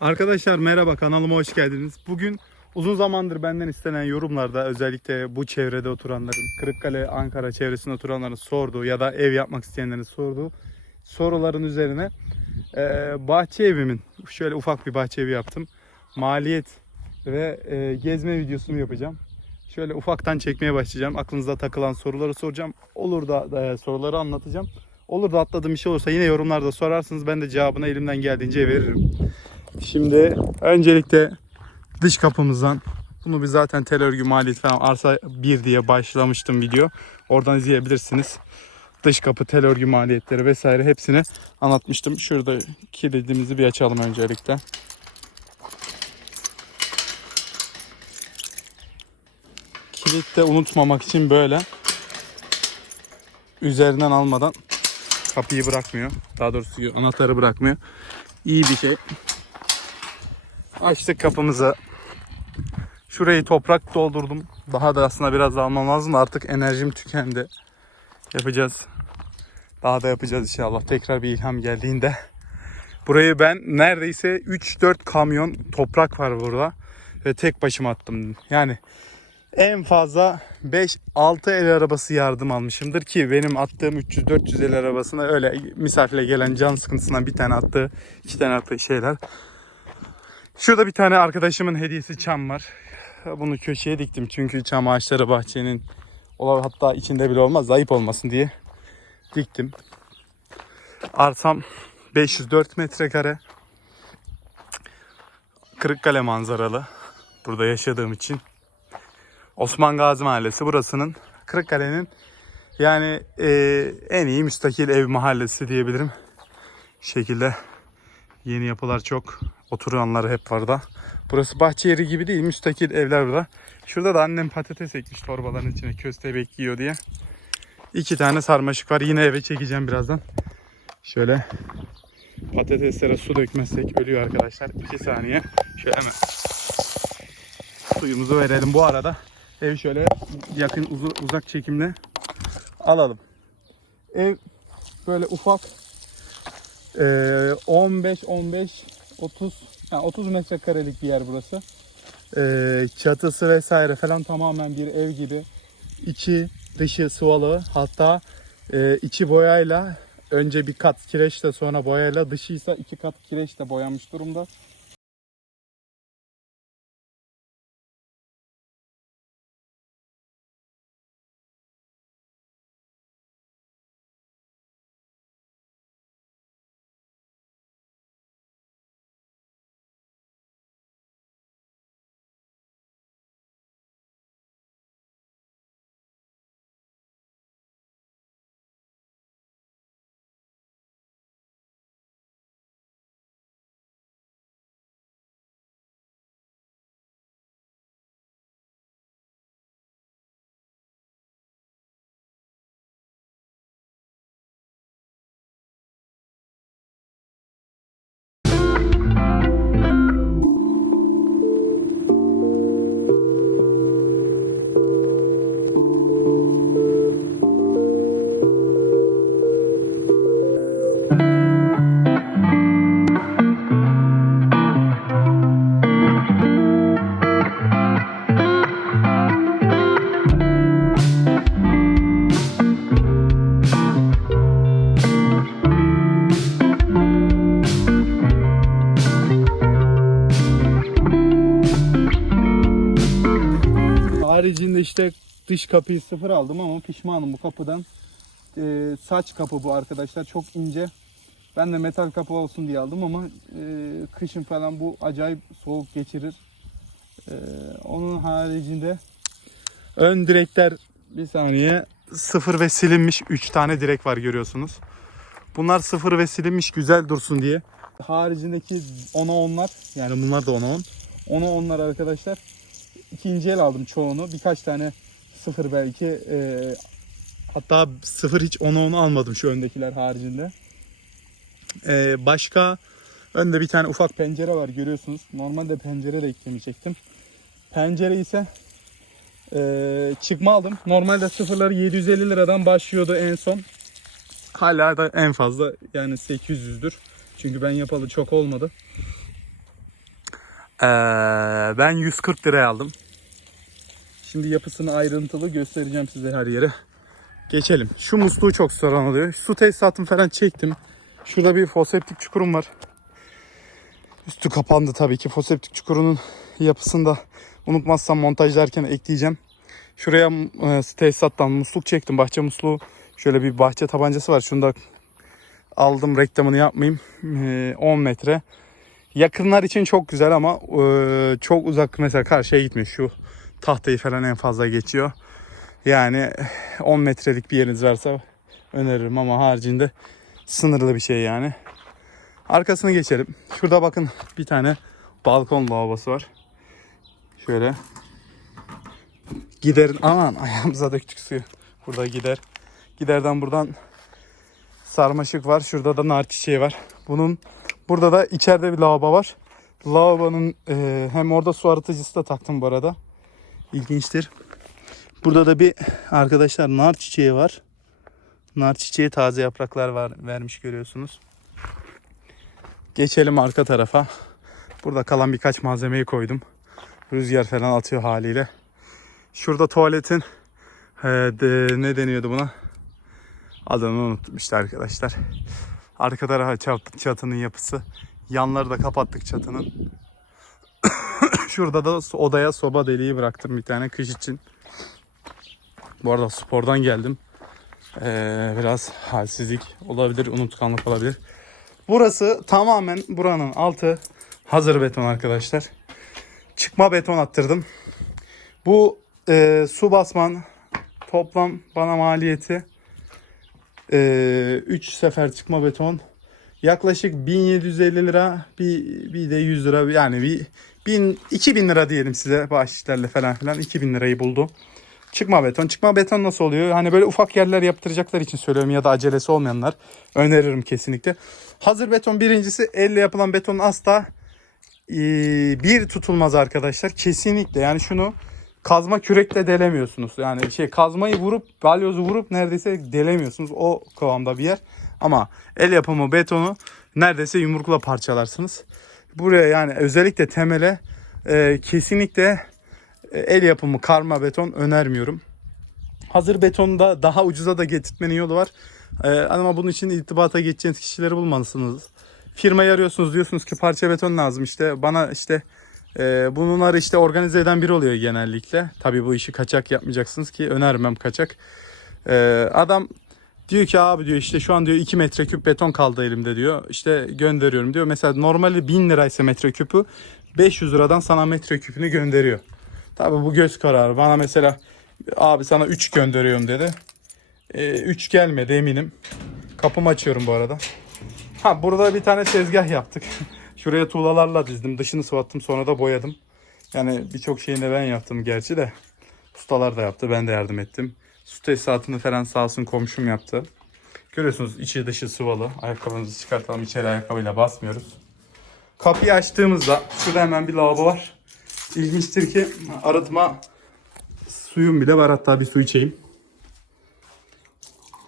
Arkadaşlar merhaba kanalıma hoş geldiniz. Bugün uzun zamandır benden istenen yorumlarda özellikle bu çevrede oturanların, Kırıkkale, Ankara çevresinde oturanların sorduğu ya da ev yapmak isteyenlerin sorduğu soruların üzerine e, bahçe evimin, şöyle ufak bir bahçe evi yaptım. Maliyet ve e, gezme videosunu yapacağım. Şöyle ufaktan çekmeye başlayacağım. Aklınızda takılan soruları soracağım. Olur da e, soruları anlatacağım. Olur da atladığım bir şey olursa yine yorumlarda sorarsınız. Ben de cevabını elimden geldiğince veririm. Şimdi öncelikle dış kapımızdan bunu bir zaten tel örgü maliyeti falan arsa 1 diye başlamıştım video. Oradan izleyebilirsiniz. Dış kapı, tel örgü maliyetleri vesaire hepsini anlatmıştım. Şurada kilidimizi bir açalım öncelikle. Kilit de unutmamak için böyle üzerinden almadan kapıyı bırakmıyor. Daha doğrusu anahtarı bırakmıyor. İyi bir şey. Açtık kapımızı. Şurayı toprak doldurdum. Daha da aslında biraz almam lazım artık enerjim tükendi. Yapacağız. Daha da yapacağız inşallah. Tekrar bir ilham geldiğinde. Burayı ben neredeyse 3-4 kamyon toprak var burada. Ve tek başıma attım. Yani en fazla 5-6 el arabası yardım almışımdır ki benim attığım 300-400 el arabasına öyle misafirle gelen can sıkıntısından bir tane attığı, iki tane attığı şeyler. Şurada bir tane arkadaşımın hediyesi çam var. Bunu köşeye diktim çünkü çam ağaçları bahçenin ola hatta içinde bile olmaz zayıf olmasın diye diktim. Arsam 504 metrekare. Kırıkkale manzaralı. Burada yaşadığım için. Osman Gazi Mahallesi burasının Kırıkkale'nin yani e, en iyi müstakil ev mahallesi diyebilirim. şekilde yeni yapılar çok. Oturanları hep var da. Burası bahçe yeri gibi değil. Müstakil evler burada. Şurada da annem patates ekmiş torbaların içine. Köstebek yiyor diye. İki tane sarmaşık var. Yine eve çekeceğim birazdan. Şöyle patateslere su dökmezsek ölüyor arkadaşlar. İki saniye. Şöyle hemen suyumuzu verelim. Bu arada ev şöyle yakın uzu- uzak çekimle alalım. Ev böyle ufak ee, 15 15 30 yani 30 metrekarelik bir yer burası. Ee, çatısı vesaire falan tamamen bir ev gibi. İçi dışı sıvalı hatta e, içi boyayla önce bir kat kireçle sonra boyayla dışı ise iki kat kireçle boyanmış durumda. Dış kapıyı sıfır aldım ama pişmanım bu kapıdan. Ee, saç kapı bu arkadaşlar çok ince. Ben de metal kapı olsun diye aldım ama e, kışın falan bu acayip soğuk geçirir. Ee, onun haricinde ön direkler bir saniye sıfır ve silinmiş 3 tane direk var görüyorsunuz. Bunlar sıfır ve silinmiş güzel dursun diye. Haricindeki 10'a 10'lar yani bunlar da 10'a 10. 10'a 10'lar arkadaşlar ikinci el aldım çoğunu. Birkaç tane sıfır belki. Ee, hatta sıfır hiç onu onu almadım şu öndekiler haricinde. Ee, başka önde bir tane ufak pencere var görüyorsunuz. Normalde pencere de eklemeyecektim. Pencere ise ee, çıkma aldım. Normalde sıfırları 750 liradan başlıyordu en son. Hala da en fazla yani 800'dür. Çünkü ben yapalı çok olmadı. Ee, ben 140 liraya aldım. Şimdi yapısını ayrıntılı göstereceğim size her yere. Geçelim. Şu musluğu çok soran oluyor. Su tesisatını falan çektim. Şurada bir foseptik çukurum var. Üstü kapandı tabii ki. Foseptik çukurunun yapısını da unutmazsam montajlarken ekleyeceğim. Şuraya e, tesisattan musluk çektim. Bahçe musluğu. Şöyle bir bahçe tabancası var. Şunu da aldım reklamını yapmayayım. E, 10 metre. Yakınlar için çok güzel ama e, çok uzak mesela karşıya gitmiyor. Şu tahtayı falan en fazla geçiyor. Yani 10 metrelik bir yeriniz varsa öneririm ama haricinde sınırlı bir şey yani. Arkasını geçelim. Şurada bakın bir tane balkon lavabosu var. Şöyle. Giderin aman ayağımıza döktük suyu. Burada gider. Giderden buradan sarmaşık var. Şurada da nar çiçeği var. Bunun burada da içeride bir lavabo var. Lavabonun e, hem orada su arıtıcısı da taktım bu arada. İlginçtir. Burada da bir arkadaşlar nar çiçeği var. Nar çiçeği taze yapraklar var vermiş görüyorsunuz. Geçelim arka tarafa. Burada kalan birkaç malzemeyi koydum. Rüzgar falan atıyor haliyle. Şurada tuvaletin e, de- ne deniyordu buna? Adını unuttum işte arkadaşlar. Arka tarafa çat- çatının yapısı. Yanları da kapattık çatının. Şurada da odaya soba deliği bıraktım bir tane kış için. Bu arada spordan geldim. Ee, biraz halsizlik olabilir, unutkanlık olabilir. Burası tamamen buranın altı hazır beton arkadaşlar. Çıkma beton attırdım. Bu e, su basman toplam bana maliyeti 3 sefer çıkma beton yaklaşık 1750 lira bir, bir de 100 lira yani bir 1000 2000 lira diyelim size bahşişlerle falan filan 2000 lirayı buldu. Çıkma beton. Çıkma beton nasıl oluyor? Hani böyle ufak yerler yaptıracaklar için söylüyorum ya da acelesi olmayanlar öneririm kesinlikle. Hazır beton birincisi elle yapılan beton asla e, bir tutulmaz arkadaşlar. Kesinlikle yani şunu kazma kürekle delemiyorsunuz. Yani şey kazmayı vurup balyozu vurup neredeyse delemiyorsunuz. O kıvamda bir yer. Ama el yapımı betonu neredeyse yumrukla parçalarsınız. Buraya yani özellikle temele e, kesinlikle e, el yapımı karma beton önermiyorum. Hazır betonu da daha ucuza da getirtmenin yolu var. E, ama bunun için irtibata geçeceğiniz kişileri bulmalısınız. Firmayı arıyorsunuz diyorsunuz ki parça beton lazım işte bana işte e, bunları işte organize eden biri oluyor genellikle. Tabii bu işi kaçak yapmayacaksınız ki önermem kaçak. E, adam diyor ki abi diyor işte şu an diyor 2 metreküp beton kaldı elimde diyor. İşte gönderiyorum diyor. Mesela normali 1000 liraysa metreküpü 500 liradan sana metreküpünü gönderiyor. Tabii bu göz kararı. Bana mesela abi sana 3 gönderiyorum dedi. 3 gelmedi eminim. Kapımı açıyorum bu arada. Ha burada bir tane tezgah yaptık. Şuraya tuğlalarla dizdim. Dışını sıvattım sonra da boyadım. Yani birçok şeyini ben yaptım gerçi de. Ustalar da yaptı. Ben de yardım ettim. Su tesisatını falan sağ olsun komşum yaptı. Görüyorsunuz içi dışı sıvalı. Ayakkabımızı çıkartalım. İçeri ayakkabıyla basmıyoruz. Kapıyı açtığımızda şurada hemen bir lavabo var. İlginçtir ki arıtma suyum bile var. Hatta bir su içeyim.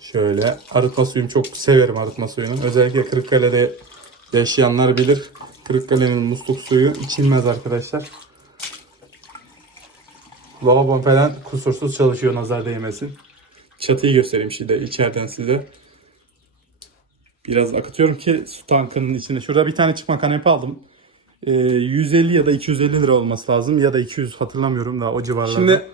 Şöyle arıtma suyum çok severim arıtma suyunu. Özellikle Kırıkkale'de yaşayanlar bilir. Kırıkkale'nin musluk suyu içilmez arkadaşlar. Lavabom falan kusursuz çalışıyor nazar değmesin. Çatıyı göstereyim şimdi içeriden size. Biraz akıtıyorum ki su tankının içinde. Şurada bir tane çıkma kanepe aldım. Ee, 150 ya da 250 lira olması lazım. Ya da 200 hatırlamıyorum da o civarlarda. Şimdi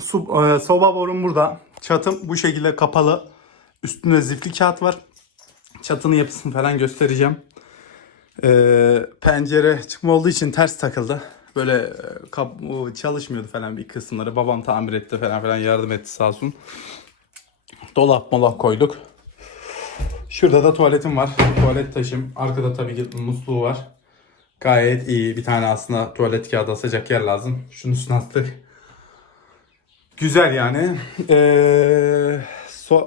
su, e, soba borum burada. Çatım bu şekilde kapalı. Üstünde zifli kağıt var. Çatının yapısını falan göstereceğim. Ee, pencere çıkma olduğu için ters takıldı. Böyle e, kap, çalışmıyordu falan bir kısımları. Babam tamir etti falan falan yardım etti sağ olsun. Dolap molap koyduk. Şurada da tuvaletim var. Tuvalet taşım. Arkada tabii ki musluğu var. Gayet iyi. Bir tane aslında tuvalet kağıdı asacak yer lazım. Şunun üstüne attık. Güzel yani. Ee,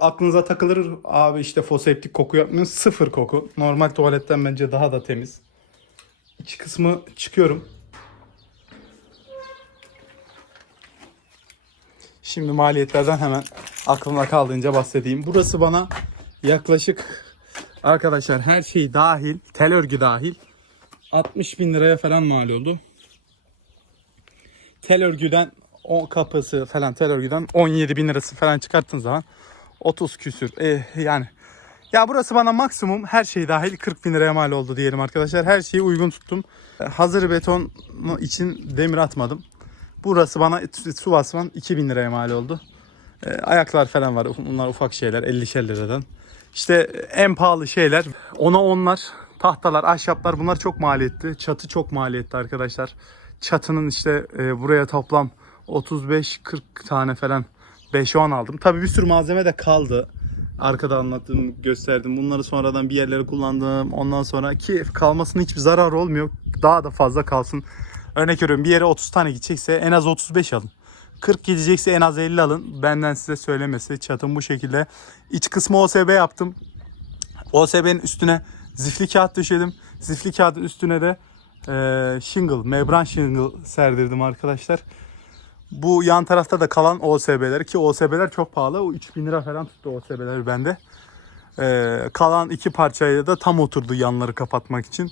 aklınıza takılır abi işte foseptik koku yapmıyor. Sıfır koku. Normal tuvaletten bence daha da temiz. İç kısmı çıkıyorum. Şimdi maliyetlerden hemen aklımda kaldığınca bahsedeyim. Burası bana yaklaşık arkadaşlar her şey dahil, tel örgü dahil 60 bin liraya falan mal oldu. tel örgüden o kapısı falan tel örgüden 17 bin lirası falan çıkarttığın zaman 30 küsür. E, yani ya burası bana maksimum her şey dahil 40 bin liraya mal oldu diyelim arkadaşlar. Her şeyi uygun tuttum. Hazır beton için demir atmadım. Burası bana su basman 2000 liraya mal oldu. E, ayaklar falan var. Bunlar ufak şeyler 50 liradan. İşte en pahalı şeyler ona onlar tahtalar, ahşaplar bunlar çok maliyetli. Çatı çok maliyetli arkadaşlar. Çatının işte e, buraya toplam 35-40 tane falan 5-10 aldım. Tabii bir sürü malzeme de kaldı. Arkada anlattım, gösterdim. Bunları sonradan bir yerlere kullandım. Ondan sonra ki kalmasının hiçbir zararı olmuyor. Daha da fazla kalsın. Örnek veriyorum bir yere 30 tane gidecekse en az 35 alın. 40 gidecekse en az 50 alın. Benden size söylemesi. Çatım bu şekilde. İç kısmı OSB yaptım. OSB'nin üstüne zifli kağıt döşedim. Zifli kağıdın üstüne de e, shingle, membran shingle serdirdim arkadaşlar. Bu yan tarafta da kalan OSB'ler ki OSB'ler çok pahalı. O 3000 lira falan tuttu OSB'ler bende. E, kalan iki parçayla da tam oturdu yanları kapatmak için.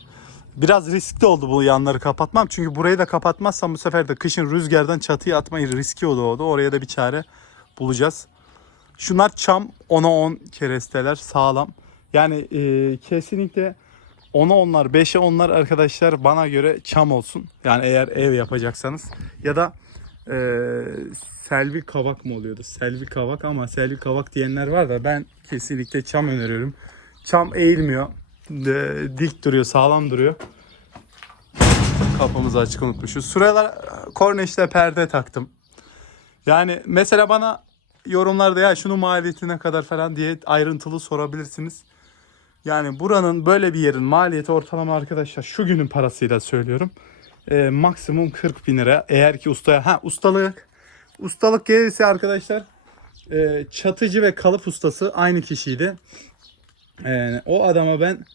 Biraz riskli oldu bu yanları kapatmam. Çünkü burayı da kapatmazsam bu sefer de kışın rüzgardan çatıya atmayı riski oldu. Oraya da bir çare bulacağız. Şunlar çam 10'a 10 keresteler sağlam. Yani e, kesinlikle 10'a 10'lar 5'e 10'lar arkadaşlar bana göre çam olsun. Yani eğer ev yapacaksanız. Ya da e, selvi kavak mı oluyordu? Selvi kavak ama selvi kavak diyenler var da ben kesinlikle çam öneriyorum. Çam eğilmiyor. E, dik duruyor, sağlam duruyor. Kapımızı açık unutmuşuz. Şuralar korneşte perde taktım. Yani mesela bana yorumlarda ya şunun maliyeti ne kadar falan diye ayrıntılı sorabilirsiniz. Yani buranın böyle bir yerin maliyeti ortalama arkadaşlar şu günün parasıyla söylüyorum. e, maksimum 40 bin lira. Eğer ki ustaya ha ustalık ustalık gelirse arkadaşlar e, çatıcı ve kalıp ustası aynı kişiydi. E, o adama ben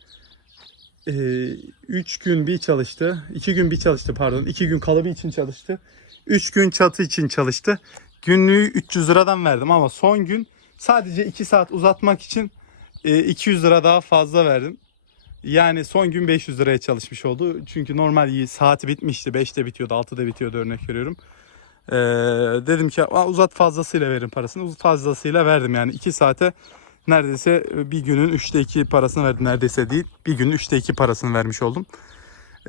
3 gün bir çalıştı. 2 gün bir çalıştı pardon. 2 gün kalıbı için çalıştı. 3 gün çatı için çalıştı. Günlüğü 300 liradan verdim ama son gün sadece 2 saat uzatmak için e, 200 lira daha fazla verdim. Yani son gün 500 liraya çalışmış oldu. Çünkü normal saati bitmişti. 5'te bitiyordu, 6'da bitiyordu örnek veriyorum. Ee, dedim ki "Aa, uzat fazlasıyla verin parasını. Uzat fazlasıyla verdim yani 2 saate neredeyse bir günün 3'te 2 parasını verdim. Neredeyse değil. Bir günün 3'te 2 parasını vermiş oldum.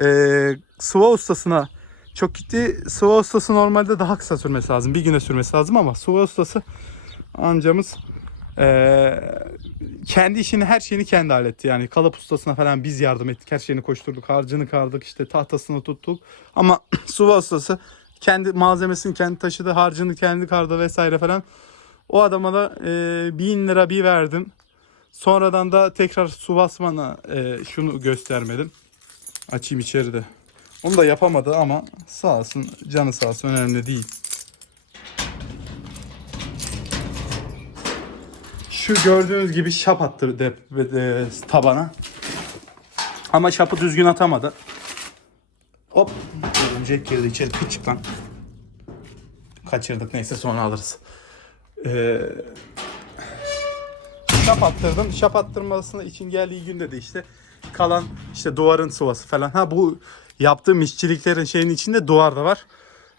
Ee, sıva ustasına çok gitti. Sıva ustası normalde daha kısa sürmesi lazım. Bir güne sürmesi lazım ama sıva ustası amcamız ee, kendi işini her şeyini kendi halletti. Yani kalıp ustasına falan biz yardım ettik. Her şeyini koşturduk. Harcını kardık işte tahtasını tuttuk. Ama sıva ustası kendi malzemesini kendi taşıdı. Harcını kendi kardı vesaire falan. O adama da e, 1000 lira bir verdim. Sonradan da tekrar su basmana e, şunu göstermedim. Açayım içeride. Onu da yapamadı ama sağ olsun canı sağ olsun önemli değil. Şu gördüğünüz gibi şap attı de, de- tabana. Ama şapı düzgün atamadı. Hop. Örümcek girdi içeri. Kıç çık lan. Kaçırdık neyse sonra alırız. Ee, şap attırdım. Şap attırmasına için geldiği günde de işte kalan işte duvarın sıvası falan. Ha bu yaptığım işçiliklerin şeyin içinde duvar da var.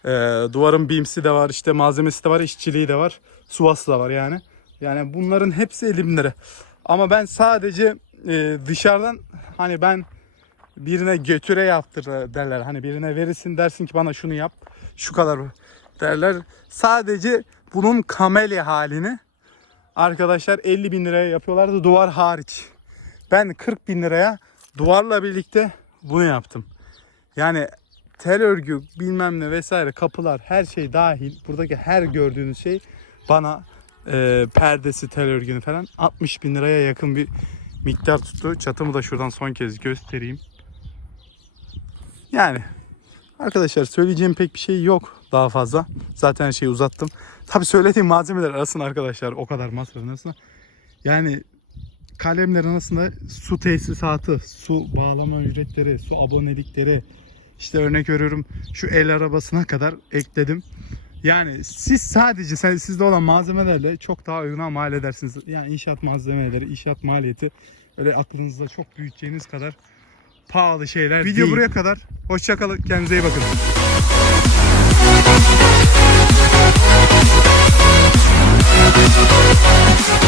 Ee, duvarın bimsi de var, işte malzemesi de var, işçiliği de var, suvası da var yani. Yani bunların hepsi 50 bin lira. Ama ben sadece e, dışarıdan hani ben birine götüre yaptır derler. Hani birine verirsin dersin ki bana şunu yap. Şu kadar derler. Sadece bunun kamelya halini arkadaşlar 50 bin liraya yapıyorlardı duvar hariç. Ben 40 bin liraya duvarla birlikte bunu yaptım. Yani tel örgü bilmem ne vesaire kapılar her şey dahil buradaki her gördüğünüz şey bana e, perdesi tel örgünü falan 60 bin liraya yakın bir miktar tuttu. Çatımı da şuradan son kez göstereyim. Yani arkadaşlar söyleyeceğim pek bir şey yok daha fazla. Zaten şeyi uzattım. Tabi söylediğim malzemeler arasında arkadaşlar o kadar masrafın arasında. Yani kalemlerin arasında su tesisatı, su bağlama ücretleri, su abonelikleri, işte örnek veriyorum şu el arabasına kadar ekledim. Yani siz sadece sen- sizde olan malzemelerle çok daha uyguna mal edersiniz. Yani inşaat malzemeleri, inşaat maliyeti öyle aklınızda çok büyüteceğiniz kadar pahalı şeyler Video buraya kadar. Hoşçakalın. Kendinize iyi bakın. フフフフフ。